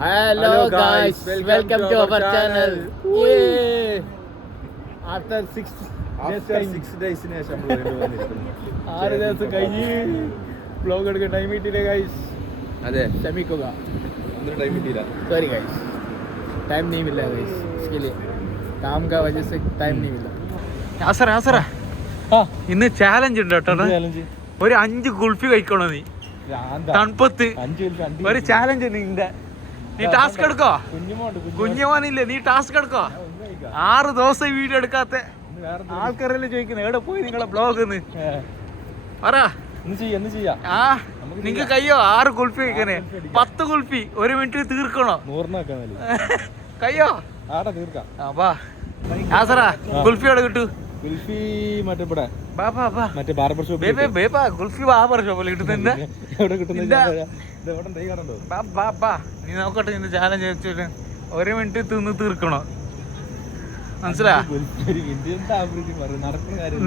Hello guys, welcome to our channel. Yay! After 6 days ആറ് ദിവസം കഴിഞ്ഞ് വ്ലോഗ് എടുക്കാൻ ടൈം കിട്ടിയില്ല ഗൈസ്. അതെ, ക്ഷമിക്കുക, ടൈം കിട്ടിയില്ല. സോറി ഗൈസ്, टाइम नहीं मिला गैस, इसके लिए काम का वजह से टाइम नहीं मिला. ആസറ ഇന്ന് ചാലഞ്ച് ഉണ്ട് കേട്ടോ. ഒരു 5 കുൾഫി കഴിക്കണോ നീ തണുപ്പത്ത്? ഒരു ചാലഞ്ച് ഉണ്ട് നിന്റെ. നീ ടാസ്ക് എടുക്കോ? കുഞ്ഞുമോനില്ലേ, നീ ടാസ്ക് എടുക്കോ? 6 ദിവസം വീഡിയോ എടുക്കാത്ത ആൾക്കാരെല്ലാം ചോദിക്കുന്നത് എവിടെ പോയി നിങ്ങളെ ബ്ലോഗ് പറ. ആ നിങ്ങക്ക് കയ്യോ 6 കുൾഫി കഴിക്കണേ? 10 കുൾഫി 1 മിനിറ്റ് തീർക്കണോ? കയ്യോ? ആസറ കുൾഫി എവിടെ കിട്ടു? നീ നോക്കട്ടെ, നിന്റെ ചാലഞ്ച് വെച്ചിട്ട് 1 മിനിറ്റ് തിന്ന് തീർക്കണോ? മനസ്സിലാ?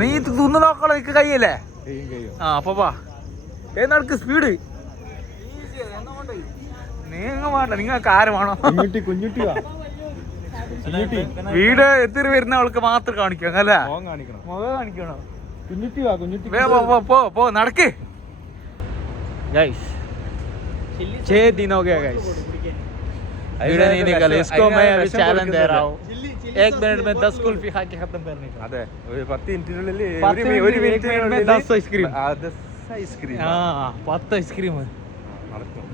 നീ തിന്ന് നോക്കണോ? നിനക്ക് കയ്യല്ലേ? ആ അപ്പൊ നടക്ക് സ്പീഡ്. നീങ്ങ വേണ്ട, നിങ്ങൾക്ക് ആര് വേണോ? വീട് എത്തിരി വരുന്ന അവൾക്ക് മാത്രം കാണിക്കാം അല്ലേ? മുഖം കാണിക്കണോ? പോ നടക്ക്. गाइस 6 दिन हो गया गाइस, वीडियो नहीं निकले. इसको मैं अभी चैलेंज दे रहा हूँ 1 मिनट में 10 कुल्फी खा के खत्म करने का. അതെ, ഒരു 10 മിനിറ്റിനുള്ളിൽ 1 മിനിറ്റ് 10 ഐസ്ക്രീം. 10 ഐസ്ക്രീം. ആ 10 ഐസ്ക്രീം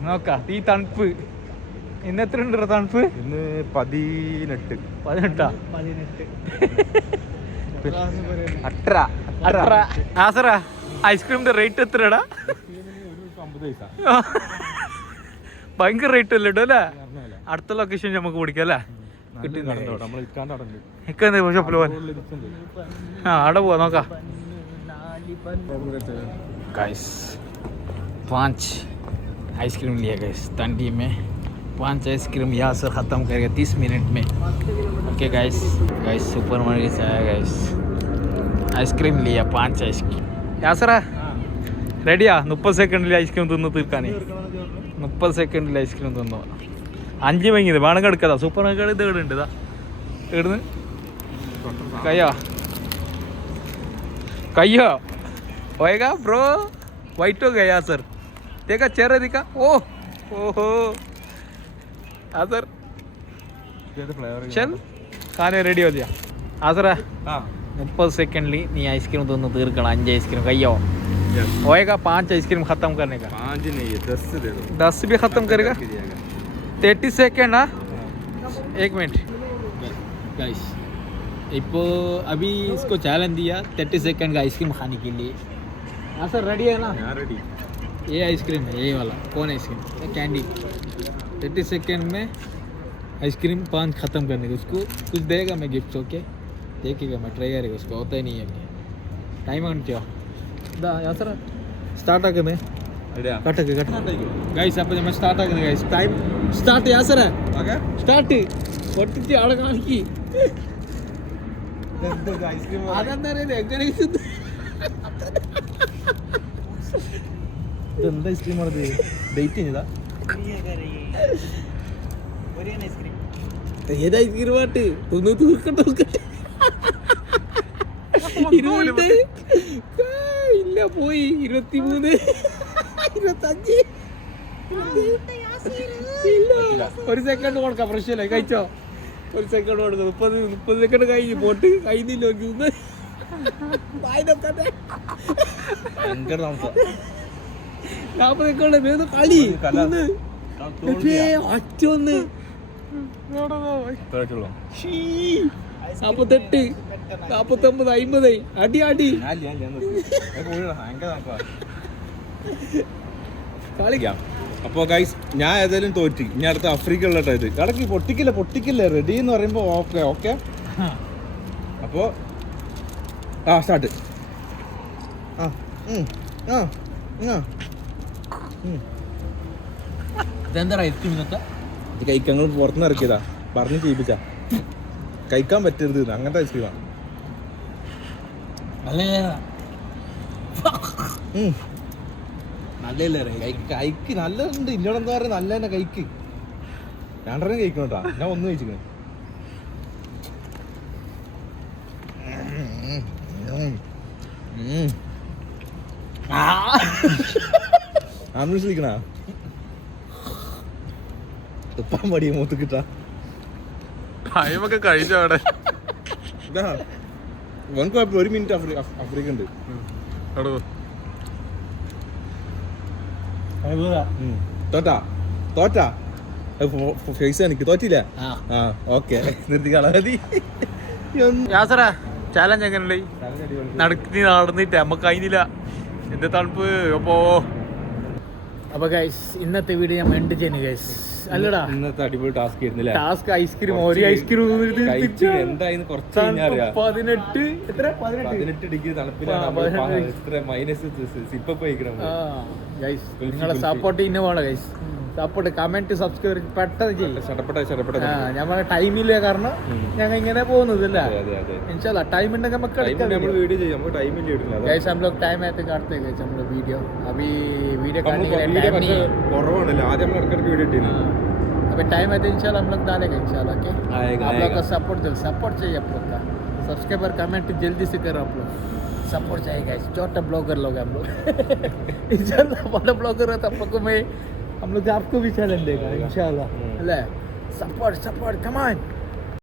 നോക്കാം. ഈ തണുപ്പ് ഇന്ന് എത്ര ഉണ്ട് തണുപ്പ്? ഇന്ന് 18. 18 ആസറ ഐസ്ക്രീമിന്റെ റേറ്റ് എത്രടാ? ഭയങ്കര റേറ്റ് അല്ലേ ഇട്ടോ അല്ലേ? അടുത്ത ലൊക്കേഷൻ നമുക്ക് പിടിക്കാം അല്ലേ? ഷോപ്പിൽ പോവാൻ. ആ അവിടെ പോവാ നോക്കാം. 5 आइसक्रीम लिया गाइस ठंडी में. 5 आइसक्रीम यहाँ से ख़त्म करेगा 30 मिनट में. ओके गाइस सुपर मार्केट से आया गाइस, आइसक्रीम लिया 5 आइसक्रीम. യാസറാ റെഡിയാ? 30 സെക്കൻഡിൽ ഐസ്ക്രീം തിന്ന് തീർക്കാനേ. 30 സെക്കൻഡിൽ ഐസ്ക്രീം തിന്നോ. 5 വാങ്ങിയത് വേണമെങ്കിൽ എടുക്കാതാ. സൂപ്പർ മാർക്കറ്റ് ഇത് ഇവിടെ ഉണ്ട്. ഇതാ ഇവിടുന്ന് കയ്യോ होएगा ब्रो. वाइट हो गया यासर, देखा चेहरा दिखा. ओहो आसर चल खाने रेडी हो गया. आसरा 30 सेकंड നീ ഐസ്ക്രീം തിന്ന് തീർക്കണം. 5 ഐസ്ക്രീം കയ്യോ होएगा. 5 आइसक्रीम खत्म करने का. 5 नहीं है 10 दे दो. 10 भी खत्म करेगा. 30 सेकंड. हाँ 1 मिनट गाइस. इप्पो अभी इसको चैलेंज दिया 30 सेकंड का आइसक्रीम खाने के लिए. हाँ सर रेडी है ना? रेडी. ये आइसक्रीम है, ये वाला कौन आइसक्रीम? कैंडी. 30 सेकंड में आइसक्रीम 5 ख़त्म करने का. उसको कुछ देगा मैं गिफ्ट. ओके देखिएगा, मैं ट्राई करेगा. उसको होता ही नहीं है. टाइम ऑन क्या या सर स्टार्ट आकर कट गाइस. അപ്പോൾ നമ്മൾ സ്റ്റാർട്ട് ആക്കുന്നത് guys. Time start. Yeah sir okay start. പൊട്ടിച്ച് അവിടെ കാണിക്കി. അതെന്താ എങ്ങനെ ഇതെന്താ ഐസ്ക്രീം ആണ്? ഡേറ്റ് കഴിഞ്ഞതാ? ഏത് ഐസ്ക്രീം ആട്ട് ഒന്ന് തീർക്കട്ടെ. 20 ഇല്ല പോയി. 23 25 ഇല്ല. 1 സെക്കൻഡ് കൊടുക്കാം. ഫ്രഷ് അല്ലേ? കഴിച്ചോ? 1 സെക്കൻഡ് കൊടുക്കാം. 30 സെക്കൻഡ് കഴിഞ്ഞ് പോട്ട് കഴിയുന്നില്ല. 40 സെക്കൻഡ് കളി അറ്റൊന്ന് 48 49 50 അടി കളിക്കാം. അപ്പോൾ ഗൈസ് ഞാൻ ഏതായാലും തോറ്റി. ഇനി അടുത്ത ആഫ്രിക്ക ഉള്ള ഇത് കടക്ക് പൊട്ടിക്കില്ല റെഡി എന്ന് പറയുമ്പോൾ ഓക്കെ. അപ്പോൾ സ്റ്റാർട്ട്. ഇതെന്താ ഐസ്ക്രീം ഇന്നത്തെ? ഇത് കഴിക്കങ്ങൾ പുറത്തുനിന്ന് ഇറക്കിയതാ, പറഞ്ഞ് ചെയ്യിപ്പിച്ച കഴിക്കാൻ പറ്റരുത് അങ്ങനത്തെ ഐസ്ക്രീമാണ്. നല്ലല്ലേ? കൈക്ക് നല്ലതുണ്ട്. ഇന്നോട് എന്താ പറയുക, നല്ല തന്നെ കൈക്ക്. രണ്ടെണ്ണം കഴിക്കണോട്ടാ, ഞാൻ ഒന്ന് കഴിച്ചിക്കണേ. ആംബുലൻസ് വിളിക്കണ ഉപ്പാൻ പടിയ മൂത്ത് കിട്ടാ ടൈമൊക്കെ കഴിച്ചു അവിടെ. കുഴപ്പമില്ല, 1 മിനിറ്റ് അഫ്രീക്ക ഉണ്ട്. തോറ്റാ ഫേസ് എനിക്ക് തോറ്റില്ല. ആ ഓക്കെ, നിർത്തി കളതി. യാസറ ചാലഞ്ച് എങ്ങനെയുണ്ട്? നടന്നിട്ട് നമുക്ക് കഴിഞ്ഞില്ല. എന്ത് തണുപ്പ്. അപ്പൊ ഗൈസ് ഇന്നത്തെ വീഡിയോ ഞാൻ എൻഡ് ചെയ്യുന്നു ഗൈസ്. അല്ലടാ ഇന്നത്തെ അടിപൊളി ടാസ്ക് ആയിരുന്നില്ല. ടാസ്ക് ഐസ്ക്രീം, ഒരു ഐസ്ക്രീം എന്തായിരുന്നു കുറച്ച് കഴിഞ്ഞാൽ 18 ഡിഗ്രി തണുപ്പിലാണ് ഇത്ര മൈനസ് സിപ്പപ്പ് കഴിക്കണം. ഗൈസ് നിങ്ങളെ സപ്പോർട്ട് ഇന്ന് വേണം ഗൈസ്. സപ്പോർട്ട്, കമന്റ്, സബ്സ്ക്രൈബ് പെട്ടെന്ന് ചെയ്യും. ഞമ്മളെ ടൈമില്ല കാരണം ഞങ്ങൾ ഇങ്ങനെ പോകുന്നതല്ല. इंशाल्लाह टाइम उണ്ടെങ്കിൽ നമുക്ക് നമ്മൾ വീഡിയോ ചെയ്യാം. നമുക്ക് ടൈം ഇല്ല. गाइस हम लोग टाइम आते करते हैं गाइस हम लोग वीडियो. अभी वीडियो करने के लिए टाइम नहीं है. കുറവാണല്ലോ. ആദ്യം നമ്മൾ ഇടയ്ക്കിടയ്ക്ക് വീഡിയോ ഇട്ടിരുന്നു. अभी टाइम आते इंशाल्लाह हम लोग डालेंगे इंशाल्लाह. ओके, आप लोग का सपोर्ट चाहिए. आप लोग का सब्सक्राइबर कमेंट जल्दी से करो. आप लोग सपोर्ट चाहिए गाइस. छोटा ब्लॉगर लोग हम लोग इंशाल्लाह. बड़ा ब्लॉगर है तो आप लोग को मैं हम लोग आपको भी चैलेंज देगा इंशाल्लाह. Support come on.